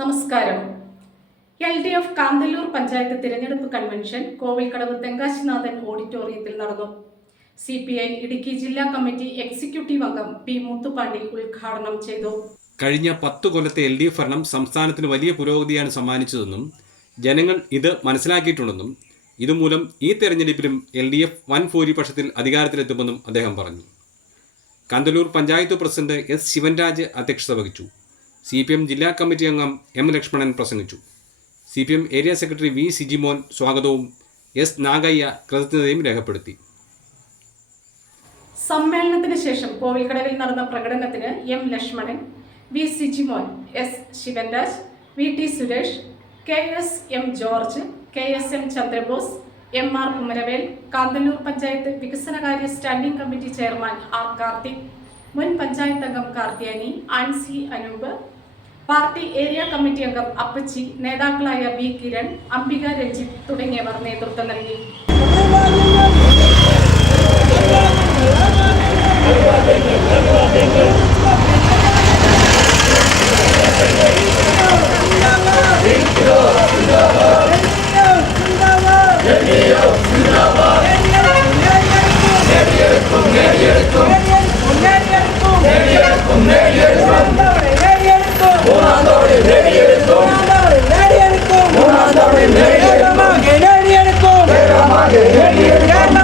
നമസ്കാരം. LDF കാന്തല്ലൂർ പഞ്ചായത്ത് തിരഞ്ഞെടുപ്പ് convention Kovilkadavu തെങ്കാശിനാഥൻ ഓഡിറ്റോറിയത്തിൽ നടന്നു. CPI ഇടുക്കി ജില്ലാ കമ്മിറ്റി എക്സിക്യൂട്ടീവ് അംഗം പി മുത്തുപാണ്ടി ഉദ്ഘാടനം ചെയ്തു. കഴിഞ്ഞ 10 കൊല്ലത്തെ LDF ഭരണം സംസ്ഥാനത്തിന് വലിയ പുരോഗതിയാണ് സമ്മാനിച്ചതെന്നും ജനങ്ങൾ ഇത് മനസ്സിലാക്കിയിട്ടുണ്ടെന്നും ഇതുമൂലം ഈ തെരഞ്ഞെടുപ്പിലും LDF വൻ ഭൂരിപക്ഷത്തിൽ അധികാരത്തിലെത്തുമെന്നും അദ്ദേഹം പറഞ്ഞു. Kanthalloor panchayat president S. ശിവൻരാജ് അധ്യക്ഷത വഹിച്ചു. CPM ജില്ലാ കമ്മിറ്റി അംഗം M. ലക്ഷ്മണൻ പ്രസംഗിച്ചു. CPM area secretary V. Sijimon സ്വാഗതവും S. നാഗയ്യ കൃതജ്ഞതയും രേഖപ്പെടുത്തി. സമ്മേളനത്തിന് ശേഷം കോവിൽക്കടവിൽ നടന്ന പ്രകടനത്തിന് M. Lakshmanan, V. Sijimon, S. Sivanraj, VT Suresh, KS M. George, KSM Chandrabose, MR Kumaravel, Kanthalloor panchayat വികസനകാര്യ standing committee chairman R. Karthik, മുൻ പഞ്ചായത്ത് അംഗം Karthiyani, Ancy Anoop, party area committee അംഗം അപ്പച്ചി, നേതാക്കളായ B. കിരൺ, അംബിക രഞ്ജിത്ത് തുടങ്ങിയവർ നേതൃത്വം നൽകി. Get